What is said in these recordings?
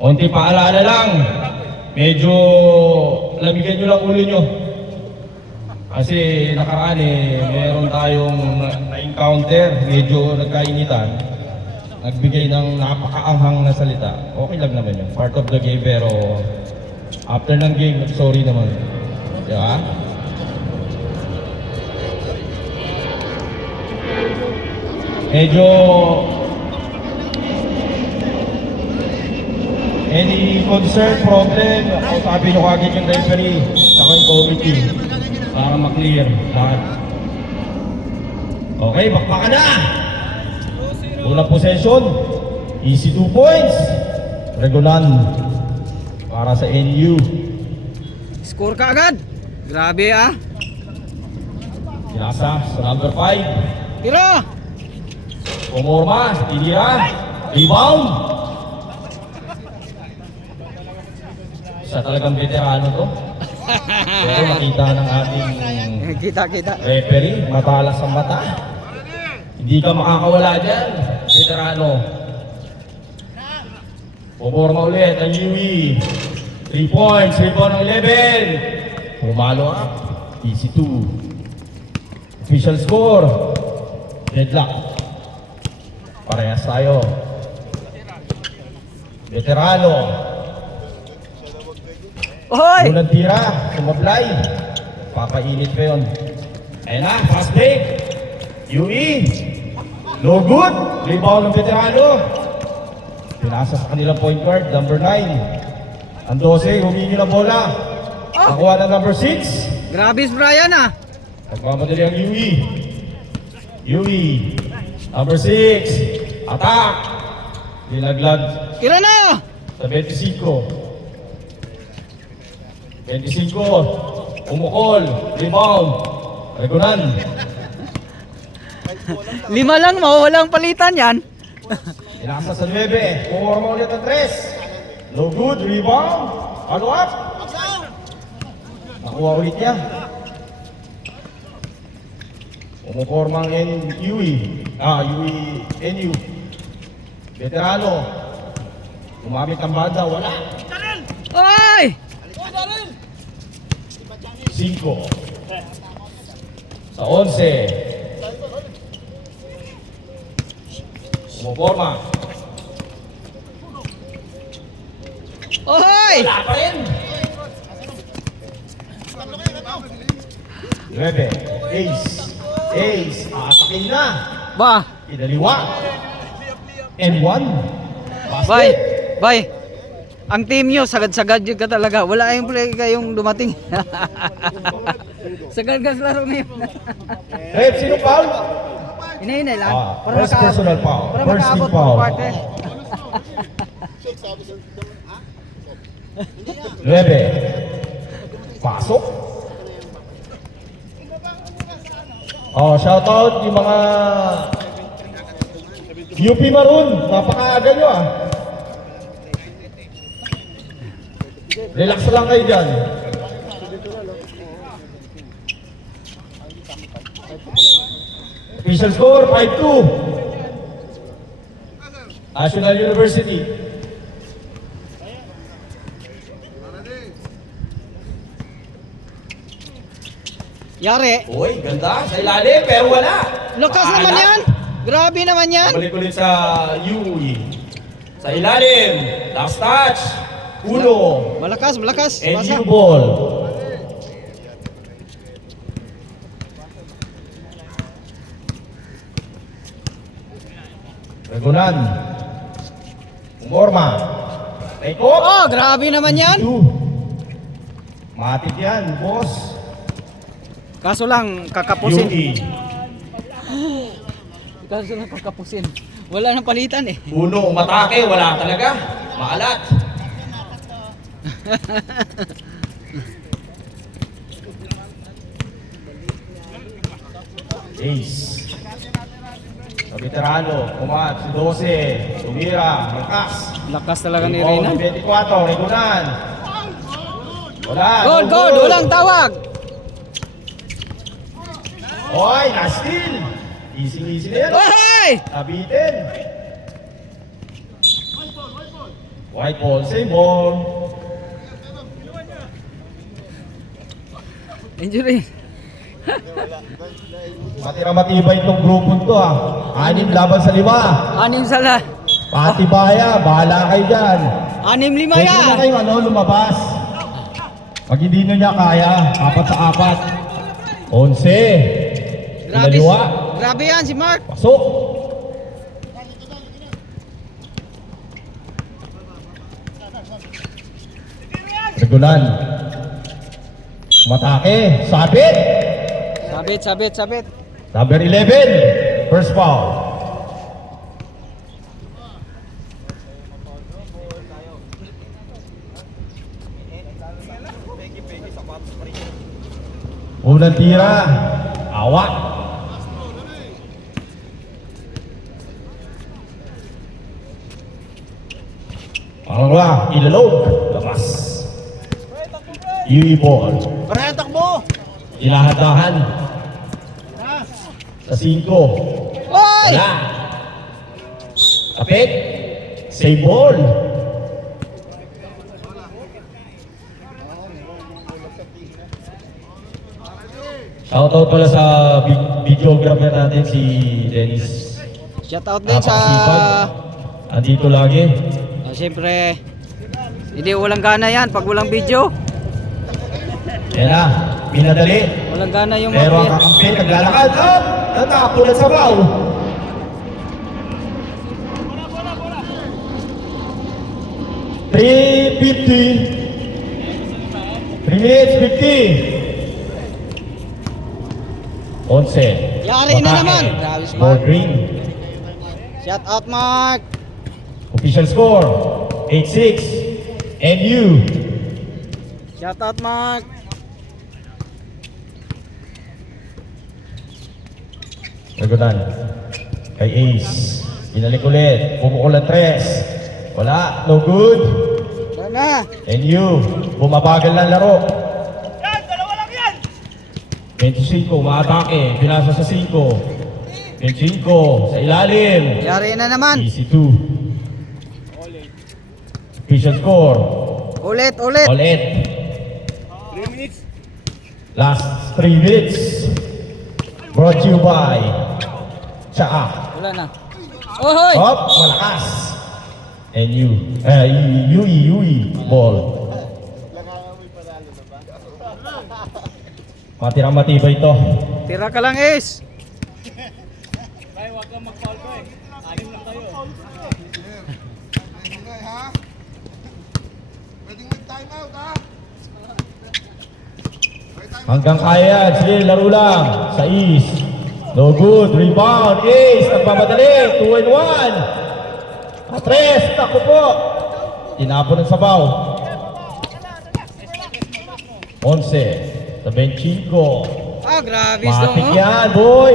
Onti paalala lang, medyo lamigan nyo lang ulo nyo. Kasi nakaraan meron tayong na-encounter, medyo nagkainitan. Nagbigay ng napakaanghang na salita. Okay lang naman yun, part of the game, pero after ng game, sorry naman. Di ba? Medyo any concern, problem, sabi nyo kagad yung referee saka yung committee para maklear lahat. Okay, bakbakan na! Unang possession, easy 2 points. Regulan para sa NU. Score ka agad. Grabe ah. Pinasa sa number 5. Tira. Pumorma, tinira, rebound. Siya talagang veterano to. Pero makita ng ating Kita. referee, matalas ang mata. Hindi ka makakawala dyan, veterano. Pumorma ulit ang UE. 3 points, rebound ng 11. Pumalo up, easy 2. Official score, deadlock. Parehas tayo. Veterano. Hoy! Unang tira, sumablay. Papainit pa yun. Ayan na, fast break. UE. No good. Rebound ng veterano. Pinasa sa kanilang point guard, number 9. Ang 12, humingi ng bola. Nakuha ng number 6. Grabe si Brian ah. Nagmamadali ang UE. UE. Number 6. Attack. Nilaglag Tira na. sa 25. 25. Umukol. Rebound. Regulan. 5 lang, mawawala ang palitan yan. Inasa sa 9. Pumorma ulit ang 3. No good. Rebound. Follow up. Nakuha ulit niya. Umuporma ang UE. UE, NU. Veterano. Umamit ang banda. Wala. Hoy! 5. Sa 11. Umuporma. Hoy! Wala pa rin. 9. Ace. Atakin na. Ba, Idaliwa. N1. bay. Ang team nyo, sagad-sagad yun ka talaga. Wala yung play kayong dumating. Sagad ka sa laro ngayon. Rep, sino foul? Hinay-hinay lang. First personal foul. Para First makaabot team foul. ng parte. 9. Pasok. Shoutout yung mga UP Maroon. Napakaaga nyo ah. Relax lang kayo dyan. Official score, 5-2. National University. Yari. Uy, ganda. Sa ilalim, pero wala. Lakas naman yan. Grabe naman yan. Balik ulit sa UE. Sa ilalim. Last touch. Uno. Malakas. NU ball. Regulan. Umorma. Take off. Oh, grabe naman yan. Matik yan, boss. Kaso lang, kakapusin. UE. Kaso lang, kakapusin. Wala nang palitan eh. Uno, umatake. Wala talaga. Maalat. Ace. Sa veterano, umat, si 12, tumira, lakas. Lakas talaga ni Rebound Reynan. ng 24, Regulan. Wala. Goal, no goal, walang tawag. Oy, na-steal. Easy na yan. Oy! Nabitin. White ball, same ball. Injury. Matira matibay itong grupong to ah. 6 laban sa 5. 6 sala. Patibaya, bahala kayo dyan. 6-5 Pwede yan. na kayo lumabas. Pag hindi nyo niya kaya, 4 sa 4. 11. Grabe, Pinaliwa. grabe yan si Mark. Pasok. Regulan. Matake. Sabit. Sabit. Number 11. First foul. Unang tira. Awak. Pangalawa, ilalog. Labas. UE ball. Parang takbo! Ilahadahan. Sa 5. Oy! Wala. Kapit. Save ball. Shoutout pala sa videographer natin si Dennis. Shout out din sa Napakasipag. Andito lagi. Siyempre hindi walang gana yan pag walang video. Yan na. Pinadali. Walang gana yung Pero ang mga kakampi naglalakad. Up! Natapon na sa bow. $3.50. 3 minutes 50. 11. Yari na naman. Grabe si Ball Mark. green. Shout out Mark. Official score 8-6. NU. Shout out Mark. Nagunan. Kay Ace. Binalik ulit. Pumukol ang 3. Wala. No good. Wala na. NU. Bumabagal na laro. 25. Maatake. Pinasa sa 5. 25. Sa ilalim. Yari na naman. Easy 2. Official score. Ulit. Ulit. 3 minutes. Last 3 minutes. Brought to you by Tsaa. Wala na. Ohoy! Hop, malakas. NU. UE ball. Matirang matibay ito. Tira ka lang, Ace. Hanggang kaya yan. Sige, laro lang. Sa East. No good. Rebound. Ace. Nagmamadali. 2 and 1. Atres. Tako po. Tinapon ng sabaw. 11. Sa 25. Ah, grabe Matik oh. yan, boy.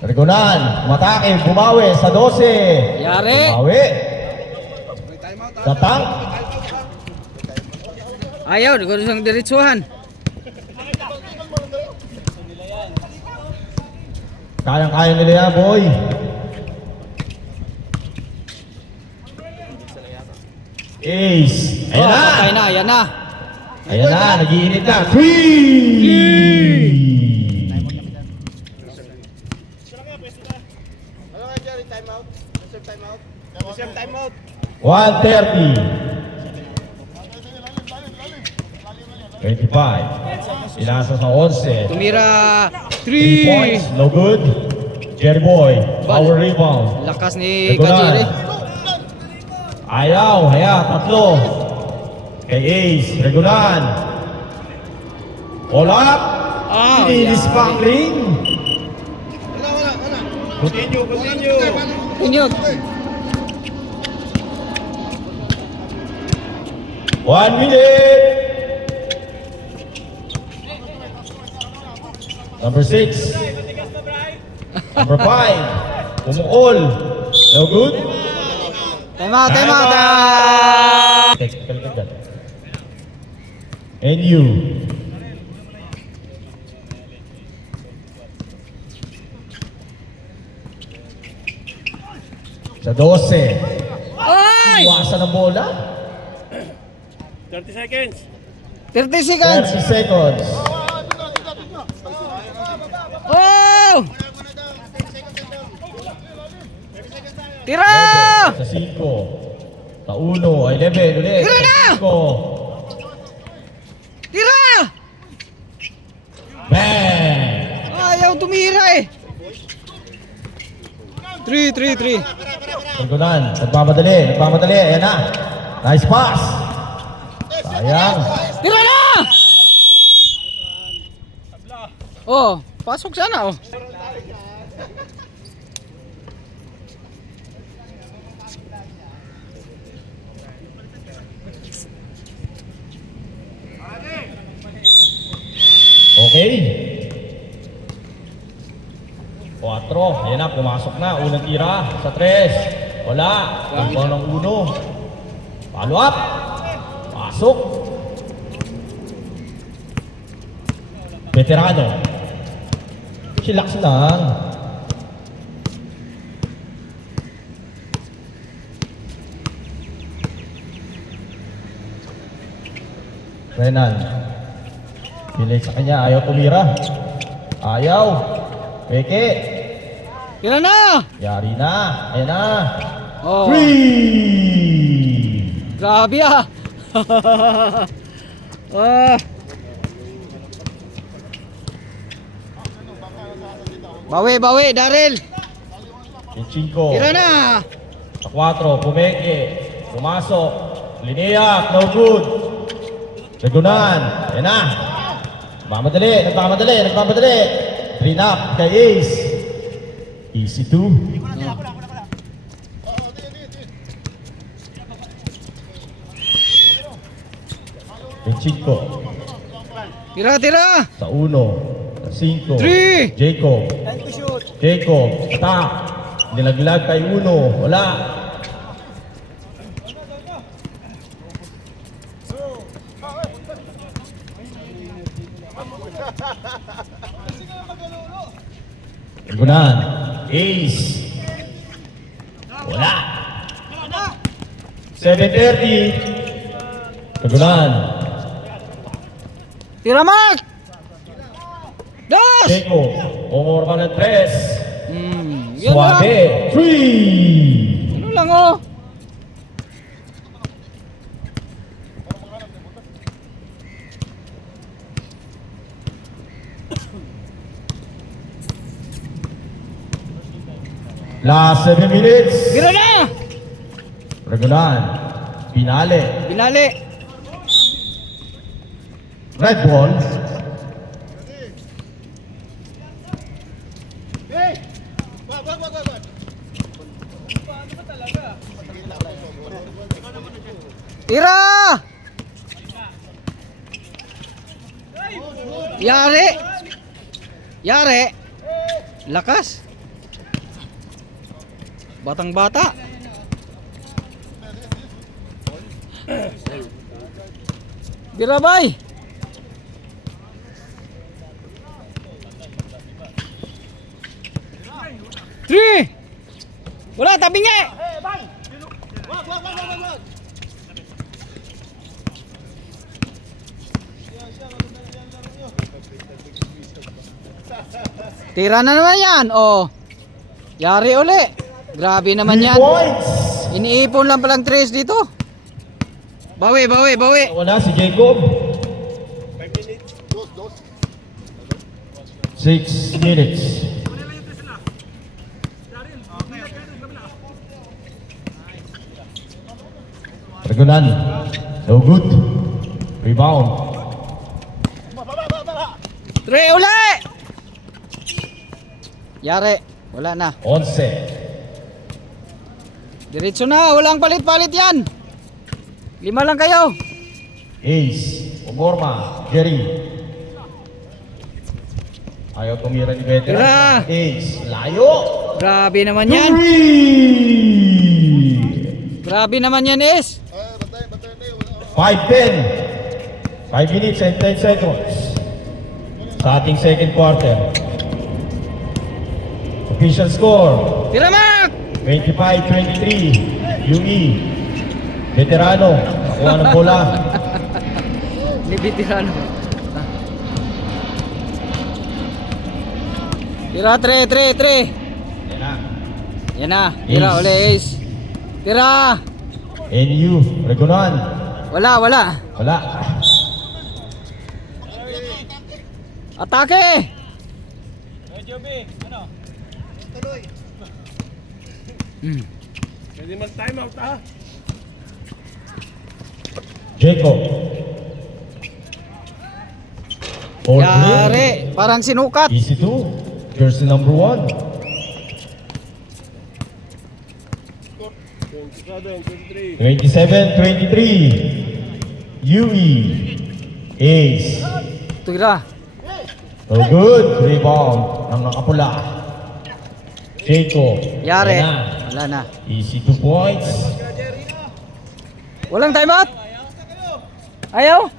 Regunan. Matake. Bumawi sa 12. Yari. Bumawi. Sa tank. Ayaw, di ko isang diretsuhan. Kayang-kaya nila yan, boy. Ace. Ayan Oh, na. patay na, ayan na. Ayan na. Nag-iinit na. 3! Ano nga Jerry, time out? Reserve time out? Reserve time out. 130. 25. Inasa sa 11. Tumira 3 points. 3. No good. Jerry Boy. Power rebound. Lakas ni Regunan. Kajiri. Ayaw. Haya. 3. Kay Ace. Regunan. All up. Ah, Inilis yan. Pangling. Wala. Continue. Inyog. 1 minute. Number 6. Number 5. Umukol. No good. Time out. Technical ka dyan. And you. Sa 12. Ay! Iwasan ng bola. 30 seconds. 30 seconds. 30 seconds. Oh! Tira! Sa 5. Sa 1. Ay, 11 ulit. Tira na! Sa 5. Tira! Bang! Ayaw tumira eh. 3. Pergunan. Nagmamadali. Ayan na. Nice pass. Sayang. Tira na! Oh, pasok sana oh. Okay. 4. Ayan na, pumasok na. Unang tira sa 3. Wala. Tumpaw ng 1. Follow up. Pasok. Veterano. Chillax lang. Renan. Pilit sa kanya, ayaw tumira. Ayaw. Peke. Tira na! Yari na. Ayan na. Oh, 3. grabe ah. Ah. Bawi, Daryl. Yung 5. Tira na! Sa 4. Pumeke. Pumasok. Liniyak. No good. Nagunan. Ayan na. Nagmamadali. 3 up kay Ace. Easy 2. Yung 5. Tira! Sa 1. Sa 5. 3. Jacob. Time to shoot. Jacob. Attack. Nilaglag kay 1. Wala. Nagunan. Ace. Wala. 7:30. Nagunan. Tira, Mark! Dos! Jacob. Umorma ng 3. Yan lang. Suave. 3. Ano lang oh. Last 7 minutes. Tira na! Regulan. Pinale. Binali. Red ball. Hey! Wag. Tira! Yari. Lakas. Batang bata. Birabay. Three. Wala, tabi nga eh. Wag. Tira na naman yan. Oh. Yari uli. Grabe naman 3 yan. points. Iniipon lang palang tres dito. Bawi. Wala si Jacob. 5 minutes. 6 minutes. Regulan. No good. Rebound. Tre uli. Yari. Wala na. 11. Diretso na. Walang palit-palit yan. 5 lang kayo. Ace. Umorma. Jerry. Ayaw tumira ni Veteran. Tira. Ace. Layo. Grabe naman yan. 3. Grabe naman yan, Es. 5-10. 5 minutes and 10 seconds. Sa ating second quarter. Official score. Tira, Mark. 25-23, UE. Veterano, nakuha ng bola. Ni veterano. Tira, 3. Yan na. Yan na. Tira, Ace. uli, Ace. Tira. NU, Regonan. Wala. Wala. Atake. Tuloy. Pwede mag-time out ha. Jacob. Yari. Parang sinukat. Easy 2. Jersey number 1. 27, 23. 27-23. UE. Ace. Tira. So good. Rebound ng nakapula. Jacob. Yari. Yan na. Wala na. Easy 2 points. Walang timeout? Ayaw?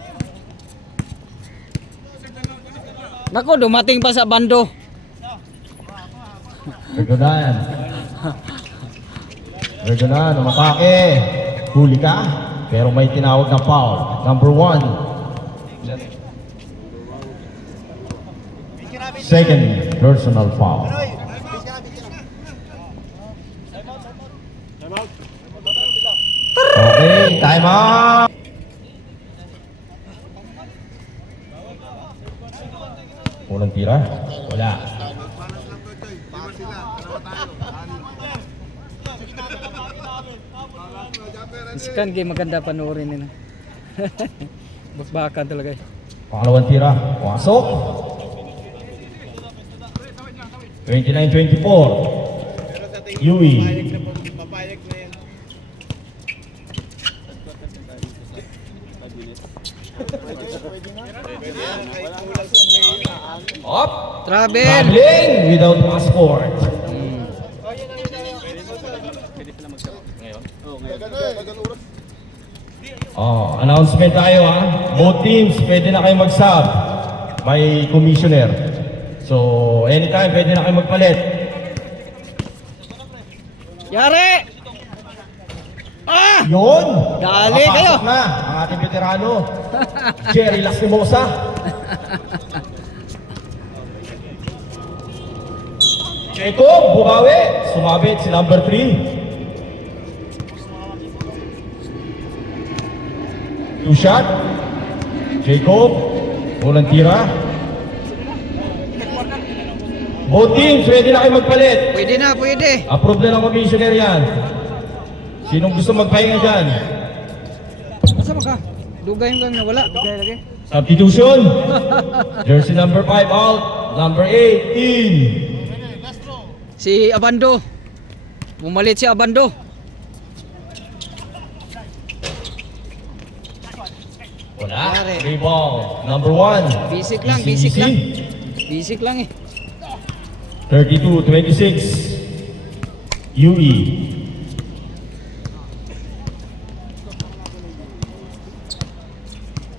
Naku, dumating pa sa bando. Regonan. Regonan, umatake. Huli ka. Pero may tinawag na foul. Number 1. Second personal foul. Tuloy. Bis ka na. Time out. Okay, time out. Unang tira? Wala. Isikan game maganda panoorin nila. Bakbakan talaga eh. Pangalawang tira. Pasok. 29-24. Pero sa tingin ko, Yui. papayag na yan. Pwede yan. Kahit kulang sa mail. Up. Travel! Traveling without passport. Oh, announcement tayo ha. Both teams, pwede na kayo mag-sub. May commissioner. So, anytime pwede na kayo magpalit. Yari! Ah! Yun! Dali Nakapasok kayo. na ang ating veterano. Jerry Lastimosa. Jacob, bumawi. Sumabit si number 3. Two shot. Jacob, unang tira. Both teams, pwede na kayo magpalit. Pwede na, pwede. Approve na ng commissioner yan. Sinong gusto magpahinga dyan? Asa ka? Dugay mo kang nawala. Dugay lagi. Substitution. Jersey number 5 out. Number 8 in. Si Abando. Bumalit si Abando. Wala. Yari. Rebound. Number 1. Basic lang, basic lang. Basic lang eh. 32-26. UE.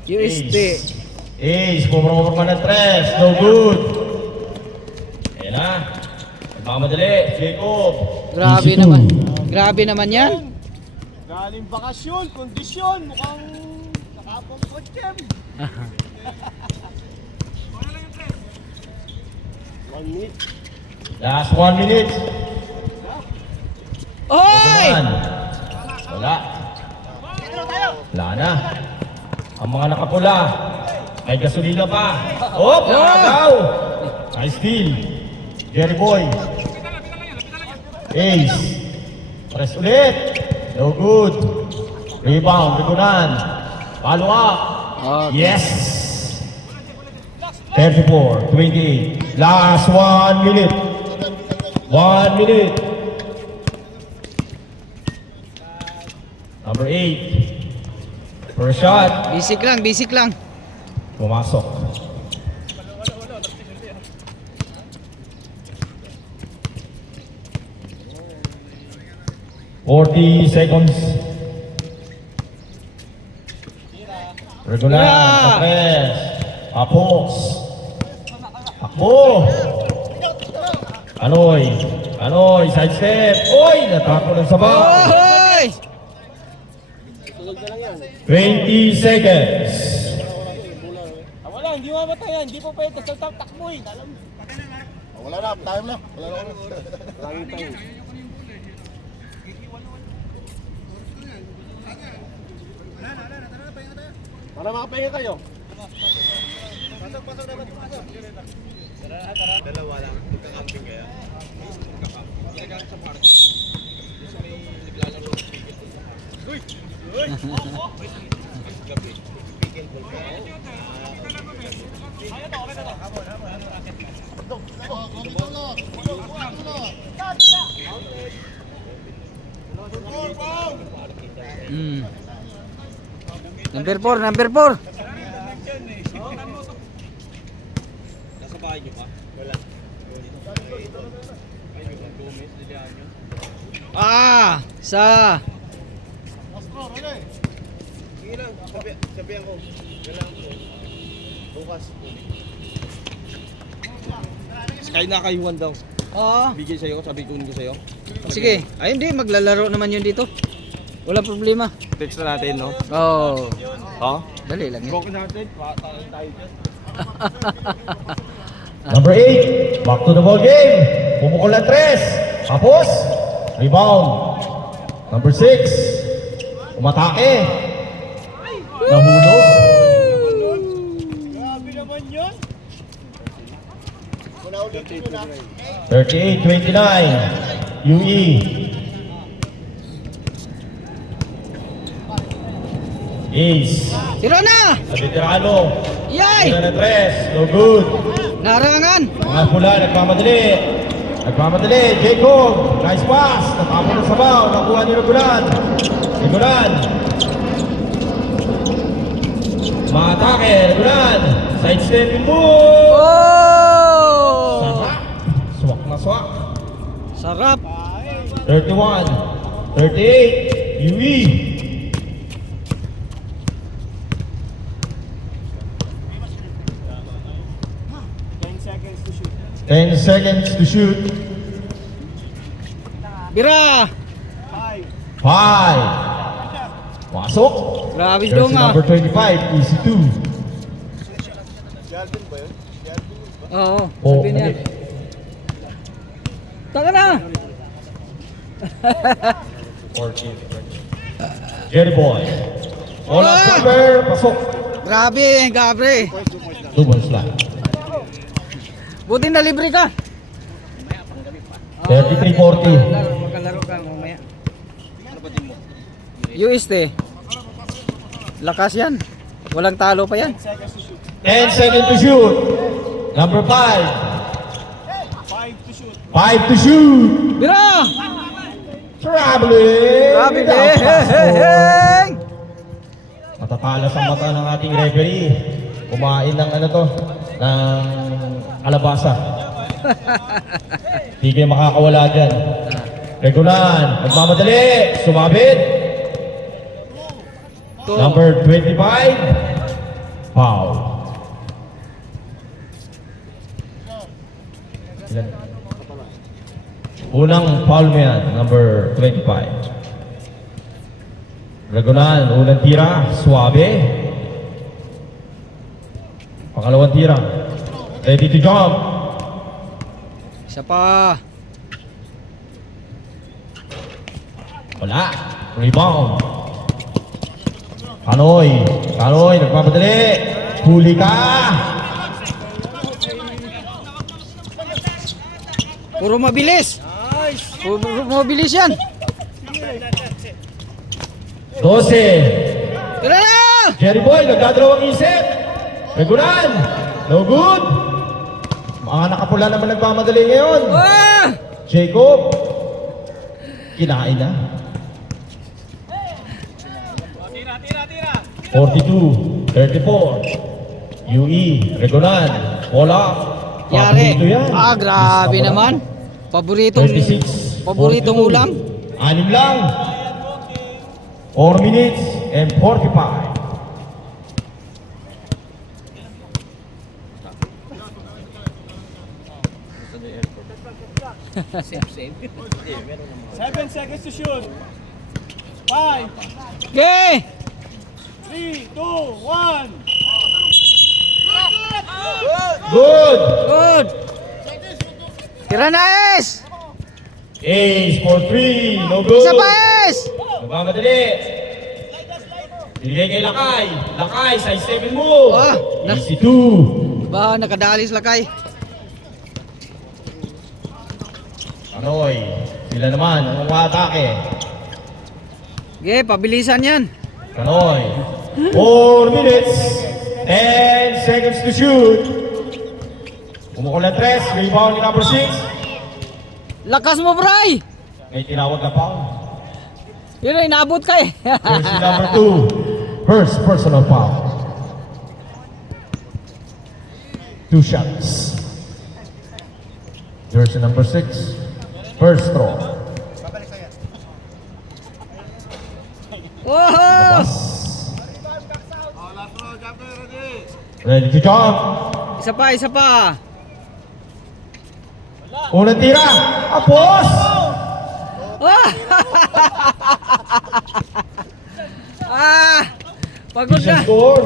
USD. Ace. Pumurma na tres. No good. Ayan na. Nagmamadali. Jacob. Grabe Easy naman. two. Grabe naman yan. Galing bakasyon, kondisyon, mukhang nakapong kotsem. 1 minute. Last 1 minute. Oy! Naman. Wala. Wala na. Ang mga nakapula. May gasolina pa. Oh, nakagaw. Nice steal. Jerry Boy. Ace. Press ulit. No good. Rebound. Bigunan. Follow up. Okay. Yes. 34-28. Last 1 minute. 1 minute. Number 8. First shot. Basic lang, basic lang. Pumasok. Forty seconds. Regular. Yeah. Tapres. Apos. Takbo. Anoy. Kanoy, side step. Oy, natapon ng sabaw. Oy! 20 seconds. Wala, hindi mamatayan. Hindi po pwede. Takboy. Wala na, time na. Wala na. Lagi tayo. Para makapahinga kayo. Dalawa lang. Magkakamping kaya. Mm. Number 4, number 4. Nasa bahay niyo pa? Wala. Sa Sige lang. Sabihan ko. Kailangan ko. Bukas. Sky na kayuan daw. Oo. Bigay sa'yo. Sabi ko sa'yo. Sige. Ay hindi, maglalaro naman yun dito. Wala problema. Text na natin, no? Oo. Ha? Dali lang yun. Broken hearted. Tayo dyan. Number 8, back to the ball game. Pumukol na 3. Tapos, rebound. Number 6, umatake. Nahulog. Grabe naman yun. 38-29. UE. Ace. Tira na! Veterano. Yay! Tira na 3. No good. Narangan! Mga pula, nagmamadali. Nagmamadali. Jacob. Nice pass. Natapon ng sabaw. Nakuha ni Regulan. Regulan. Maatake. Regulan. Side stepping move. Oh! Sarap. Swak na swak. Sarap! 31. 38. UE. Seconds to shoot. 10 seconds to shoot. Bira! 5. Pasok. Grabe Jersey dong ah. number 25. Easy 2. Oo, Oh, sabi niya. Taka na! Jerry Boy. All up cover. Pasok. Grabe, Gabre. Double slide. Buti na libre ka. 33-40. Makalaro ka mamaya. UST. Lakas yan. Walang talo pa yan. 10 seconds to shoot. Number 5. 5 to shoot. 5 to shoot. Bira! Traveling. Grabe, Without pass ball. beng! Matatalas ang mata ng ating referee. Kumain ng ano to, ng kalabasa. Hindi kayo makakawala dyan. Regulan, nagmamadali, sumabit. To. Number 25, foul. Ilan? Unang foul mo yan, number 25. Regulan, unang tira, suabe. Pangalawang tira, ready to jump. Isa pa. Wala. Rebound. Kanoy. Kanoy, nagpapadali. Huli ka. Puro mabilis. Puro mabilis yan. 12. Tira na! Jerry Boy, nagdadalawang isip. Regulan. No good. Mga nakapula naman nagmamadali ngayon. Ah! Jacob. Kinain na. 42, 34. UE, Regulan. Wala. Yari. Paborito yan. Ah, grabe Basta naman. wala. Paboritong 36, paboritong 42. ulam. 6 lang. 4 minutes and 45. Save. 7 seconds to shoot. 5, Okay! 3, 2, 1. Good! Good! Tira na, Ace! Ace for 3. No good. Isa pa, Ace! Nagmamadali. Bigay kay Lakay. Lakay, size 7 mo. Ah, na- Easy 2. Ba, nakadalis lakay. Anoy, sila naman ang umatake. Okay, pabilisan yan. Kanoy, 4 minutes, 10 seconds to shoot. Umukol na 3, rebound ni number 6. Lakas mo, Bray! May tinawag na foul. Yun na, inaabot ka eh. Jersey number 2, first personal foul. 2 shots. Jersey number 6, first throw. Oh! Pass. Ready to jump. Isa pa. Unang tira. Apos. Ah! Pagod Official na. score,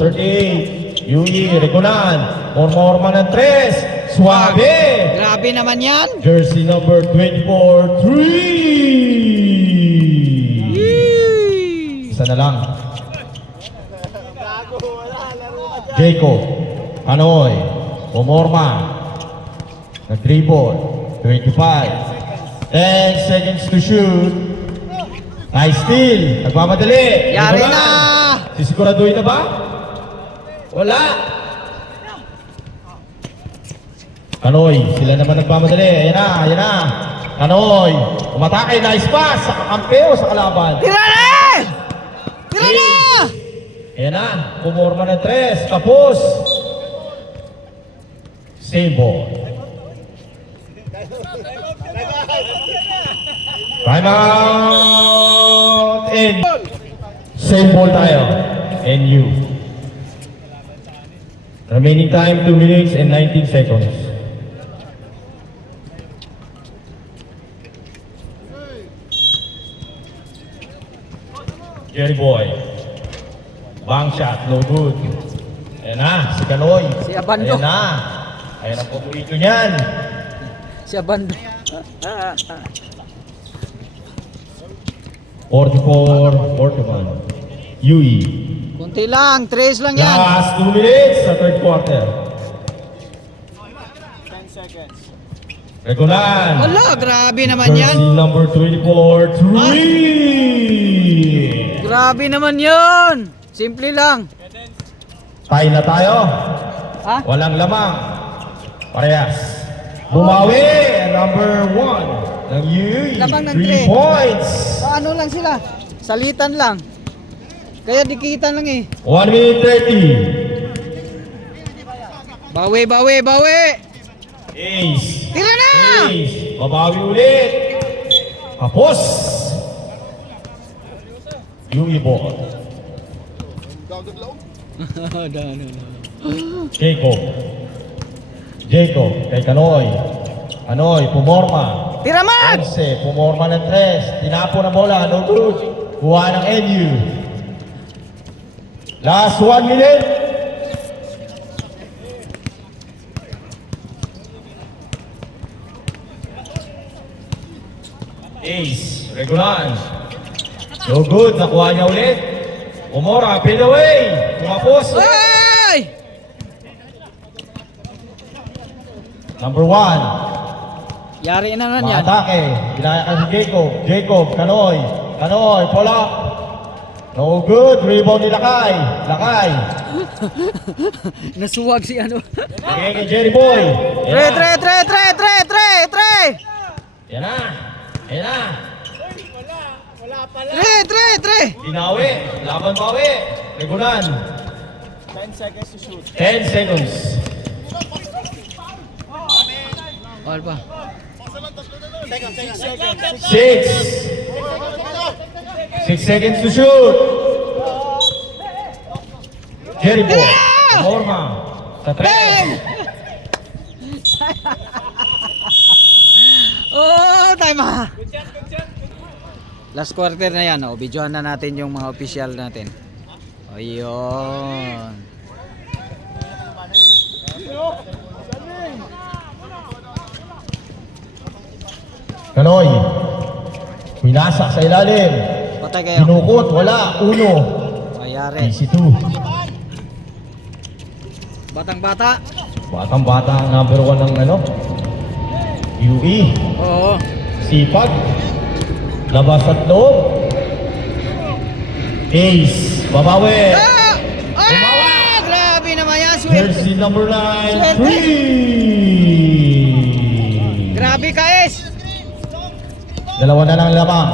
42-38. Yui, Reconan. Morma ng 3. Suave. Grabe naman yan. Jersey number 24, 3. Isa na lang. Jacob. Kanoy. Umorma. Nag-dribble. 25. 10 seconds to shoot. Nice steal. Nagmamadali. Yari Reconan. na. Sisiguraduhin na ba? Wala. Kanoy, sila naman nagmamadali. Ayan na. Kanoy, umatake. Nice pass. Sa kakampi o sa kalaban? Tira na! Tira na! Ayan na. Pumorma ng 3. Kapos. Same ball. Time out. And same ball tayo. And you. Remaining time 2 minutes and 19 seconds. Jerry Boy. Bang shot, no good. Ayan na, si Kanoy. Si Abando. Ayan na. Ayan ang pumulito niyan. Siya bando. 44-41. Yui. Kunti lang, 3 lang yan. Last 2 minutes sa third quarter. 10 seconds. Reconan. Wala, grabe naman yan. Jersey number 24, 3. Grabe naman yan. Simple lang. Tie na tayo. Ha? Walang lamang. Parehas. Bumawi. Number 1 ng Yui. Lamang ng 3 three. points. Ano lang sila? Salitan lang. Kaya dikitan lang eh. 1 minute 30. Bawi. Ace. Tira na! Ace. Babawi ulit. Kapos. Yui ball. Jacob kay Kanoy. Kanoy, pumorma. Tira mag! 11, pumorma ng 3. Tinapo na bola, no good. Kuha ng NU. Last 1 minute. Ace, Regulan. No good, nakuha niya ulit. Umora, pin away. Tumapos. Ay! Number 1. Yari na naman yan. Maatake. Ginaya ka si Jacob. Jacob, Kanoy. Kanoy, pull up. No good. Rebound ni Lakay. Lakay. Nasuwag si ano. Bigay kay Jerry Boy. Yan na. Tre! Yan na. Yan na. Tre! Dinawi. Laban bawi. Regulan. 10 seconds to shoot. 10 seconds. Bawal pa. 6. 6 seconds to shoot. Jerry Boy. Norma. Sa 3. time ha. Last quarter na yan. O, videohan na natin yung mga official natin. Ayun. Kanoy. Winasa sa ilalim. Patay kayo. Binukot, wala. 1. Mayari. Easy 2. Batang-bata. Batang-bata ang number 1 ng ano? UE. Oo. Sipag. Labas at loob. Ace. Babawi. Ah! Ah! Grabe naman yan. Swerte. Jersey number 9. Swerte. 3. Grabe ka, Es. Dalawa na lang lamang.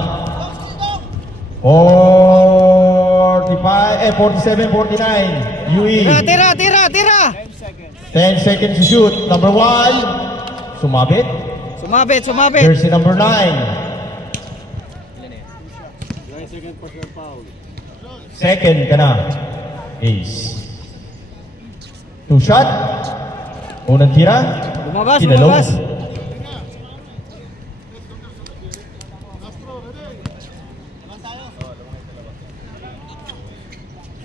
47, 49. UE. Tira. 10 seconds. 10 seconds to shoot. Number 1. Sumabit. Sumabit. Jersey number 9. 9 second personal foul. Second ka na. Ace. 2 shot. Unang tira. Lumabas. Kinalog.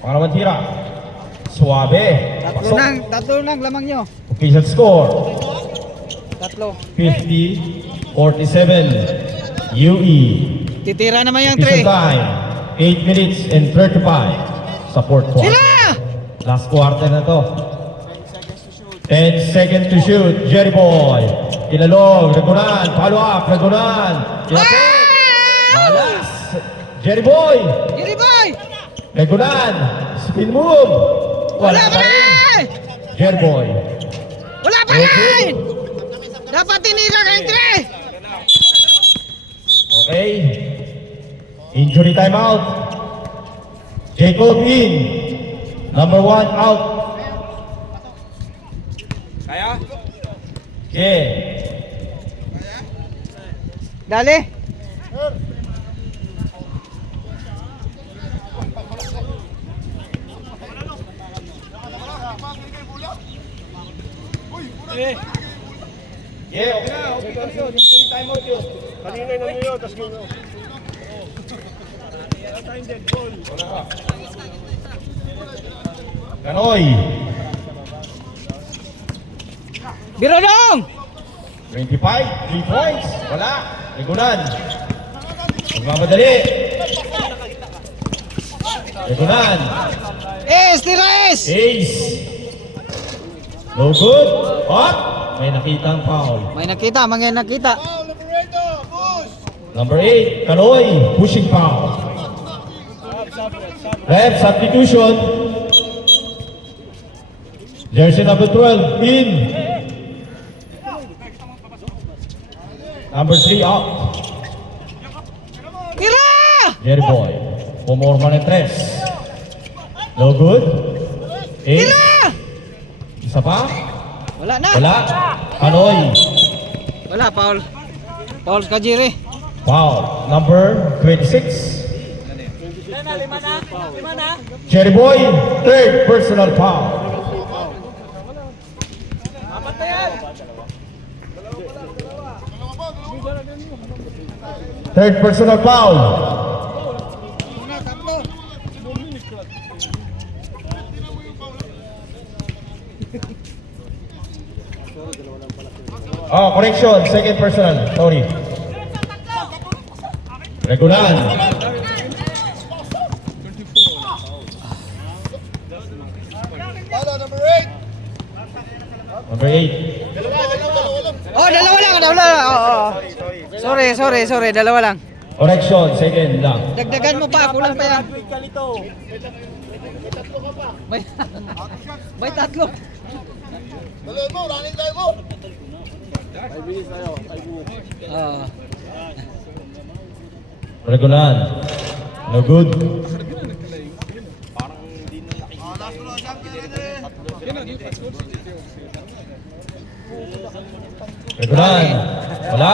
Pangalawang tira. Suabe. Tatlo nang lamang nyo. Official score. Tatlo. 50-47. UE. Titira naman yung Official 3. time. 8 minutes and 35. Support quarter. Sila! Last quarter na to. 10 seconds to shoot. Jerry Boy. Kinalog. Lagunan. Follow up. Lagunan. Kinapit. Malas. Jerry Boy. Giri boy! Lagunan. Spin move. Wala pa rin. rin! Jerry Boy. Wala pa rin! Dapat tinira ka yung 3! Okay. Injury timeout. Jacob in. Number 1 out. Kaya? Okay. Dali! Yeah, okay na. Okay na. Injury timeout yun. Kanina na niyo, tapos kayo. Kanoy. Biro dong! 25. 3 points. Wala. Lagunan. Magmamadali. Lagunan. Tira es! Ace. No good. Up. May nakitang foul. May nakita, mga nakita. Number 8, Kanoy. Pushing foul. Ref substitution. Jersey number 12 in. Number 3 out. Tira! Jerry Boy. Pumorma ng 3. No good. Ace. Tira! Isa pa. Wala na! Wala. Kanoy. Wala, Paul. Paul Kajiri. Foul. Number 26. Jerry Boy. Third personal foul. Third personal foul. Oh, correction. Second personal. Sorry. Regulan. Number 8. Number 8. Oh, dalawa lang. Sorry. Dalawa lang. Correction. Second lang. Dagdagan mo pa. Kulang pa yan. Wait ka nito. May tatlo. Dalihan mo, running time mo. 5 minutes tayo, 5 minutes. Ah. Regulan. No good. Regulan. Wala.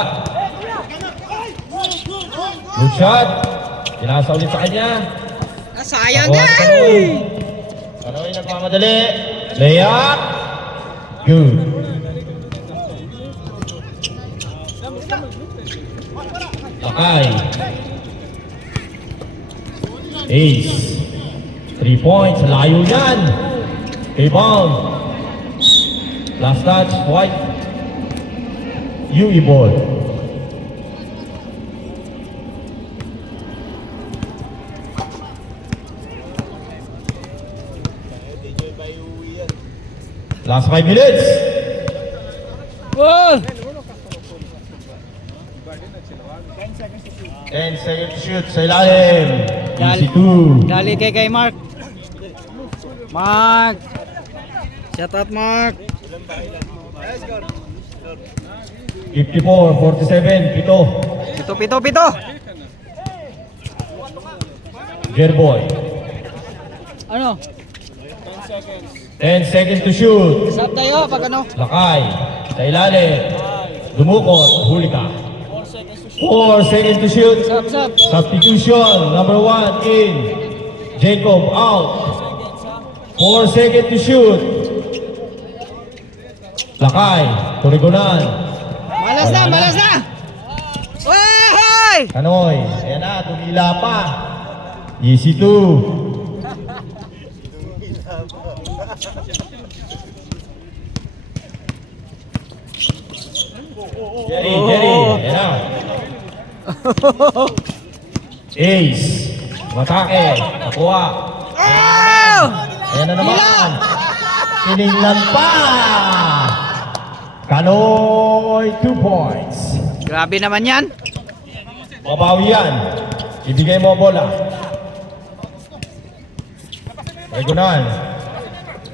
Good shot. Pinasa ulit sa kanya. Sayang Nakuha si Kanoy. din! Kanoy nagmamadali. Layup. Good. Lakay. Ace. 3 points. Layo yan. Rebound. Last touch. White. UE ball. Last 5 minutes. Whoa! 10 seconds to shoot sa ilalim. Dali. Easy 2. Dali kay Mark. Mark. Shout out Mark. 54-47. Pito. Pito. Jerboy. Ano? 10 seconds to shoot. Sab tayo pag ano? Lakay. Sa ilalim. Dumukot. Huli ka. 4 seconds to shoot. Sab. Substitution. Number 1 in. Jacob out. 4 seconds to shoot. Lakay. Turigonan. Malas na. Hoy! Kanoy. Ayan na. Tumila pa. Easy 2. Jerry. Ayan na. Ace. Matake. Nakuha. Oh! Ayan na naman. Kininglan pa. Kanoy, 2 points. Grabe naman yan. Babawi yan. Ibigay mo ang bola. Regunan.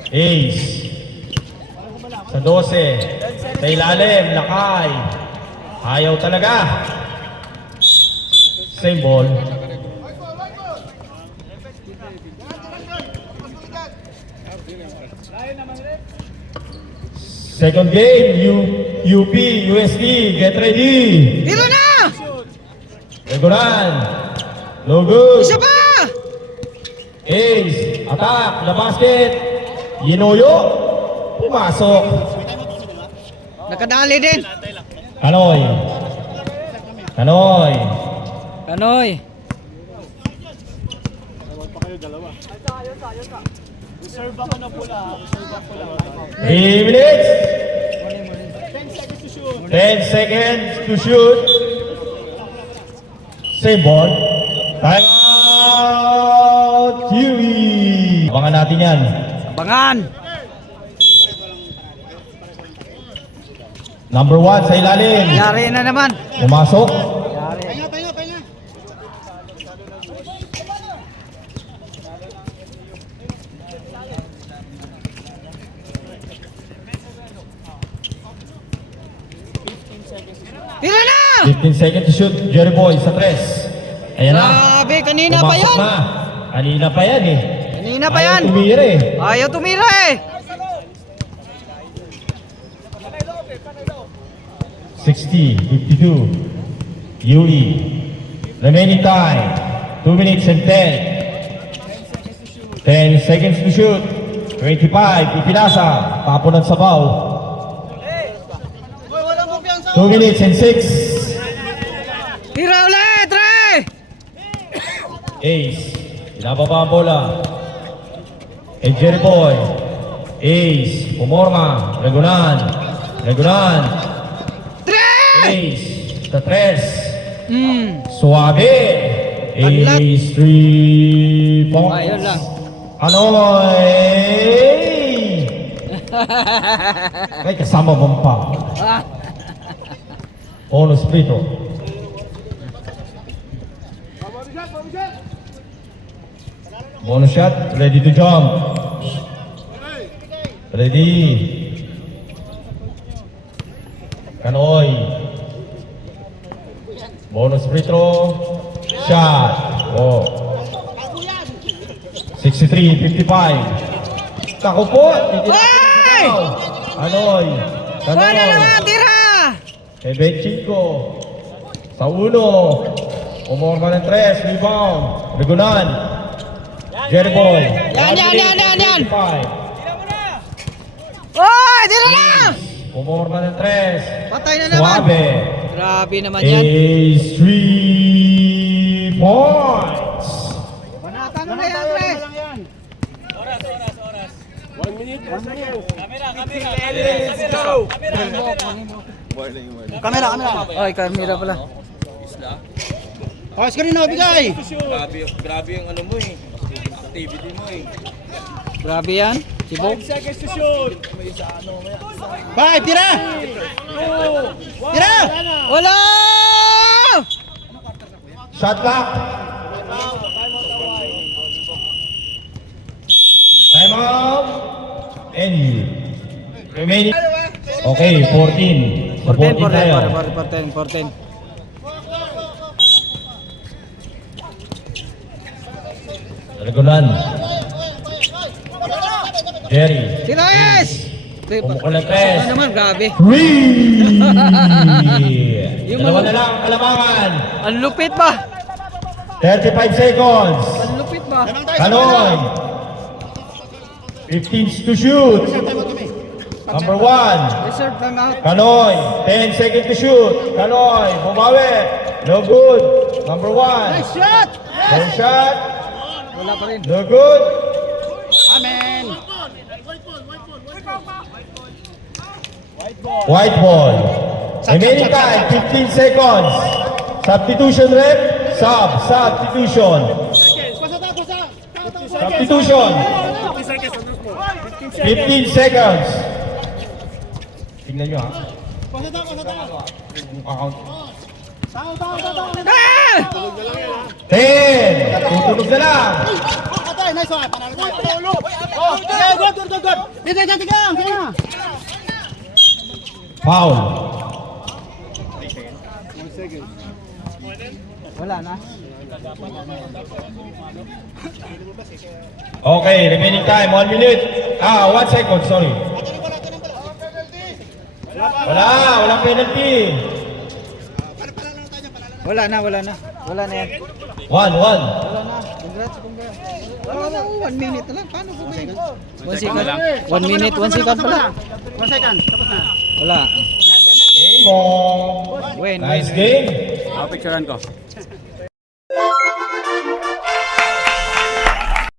Ace. Sa 12. Sa ilalim. Lakay. Ayaw talaga. Same ball. Second game, UP, USD, get ready. Tiro na! Regunan. No good. Isa pa! Ace, attack, the basket. Yinoyo. Pumasok. Nakadali din. Kanoy. Kanoy. Reserve ako na pula. 3 minutes. 10 seconds to shoot. Same ball. Time out. Huey. Abangan natin yan. Abangan. Number 1 sa ilalim. Yari na naman. Pumasok. Pahinga. 15 seconds to shoot. Jerry Boy sa 3. Ayan na. Grabe, kanina pa Pumasok yan. na. Kanina pa yan eh. Kanina pa yan. Ayaw tumira eh. Ayaw tumira eh. 60, 52. Yuli. Remaining time. 2 minutes and 10. 10 seconds to shoot. 25. Ipinasa. Tapon ng sabaw. 2 minutes and 6. Tira ulit, Ray! Ace. Pinababa ang bola. Kay Jerry Boy. Ace. Pumorma. Regunan. Ace. Sa 3. Suave. Unlock. Ace 3 points. Ayun lang. Kanoy. May kasama mong pa. Bonus free throw. Bonus shot. Ready to jump. Ready. Kanoy. Bonus free throw. Shot. Oh. 63-55. Tako po. Ay! Kanoy. Wala na nga, tira! Kay Benchico. Sa 1. Umorma ng 3. Rebound. Regunan. Jerry Boy. Yan. Oy, tira na! Umorma ng 3. Patay na naman. Suave. Grabe naman yan. is 3 points. Banatan mo na yan, pre. 1 minute, 1 second. Kamera. Ay, kamera pala. Oh, screen na, bigay. Grabe yung ano mo eh. Activity mo eh. Grabe yan. Si 5 Bob. seconds to shoot. 5, tira! 2, 1. Tira! Wala! Shot clock. Time out. And remaining. Okay, 14. Sa 14 tayo. 14. Talagulan. Jerry. Si Lois! Pumukulapes. Ano naman, grabe. 3! Yung Dalawa mga- na lang, kalamangan. Ang lupit ba? 35 seconds. Ang lupit ba? Kaloy. 15 to shoot. Number 1. Reserve time out. Kaloy. 10 seconds to shoot. Kaloy. Bumawi. No good. Number 1. Nice shot! No shot. Wala pa rin. No good. Amen! White ball. Remaining time, 15 seconds. Substitution rep. Substitution. Substitution. 15 seconds. Tingnan nyo ha. Count. Ah! 10. Tutunog na lang. Atay, nice one. Panalo tayo. Oh, good. Sige na. Foul. Wala na. Okay, remaining time, 1 minute. 1 second, sorry. Walang penalty. Wala na. Wala na yan. 1. Wala na. Congrats. Wala, 1 minute na lang. Paano ko ba yun? 1 second. 1 minute, 1 second pala. 1 second. Tapos na. Wala. Game on. Win. Nice game. Picturean ko.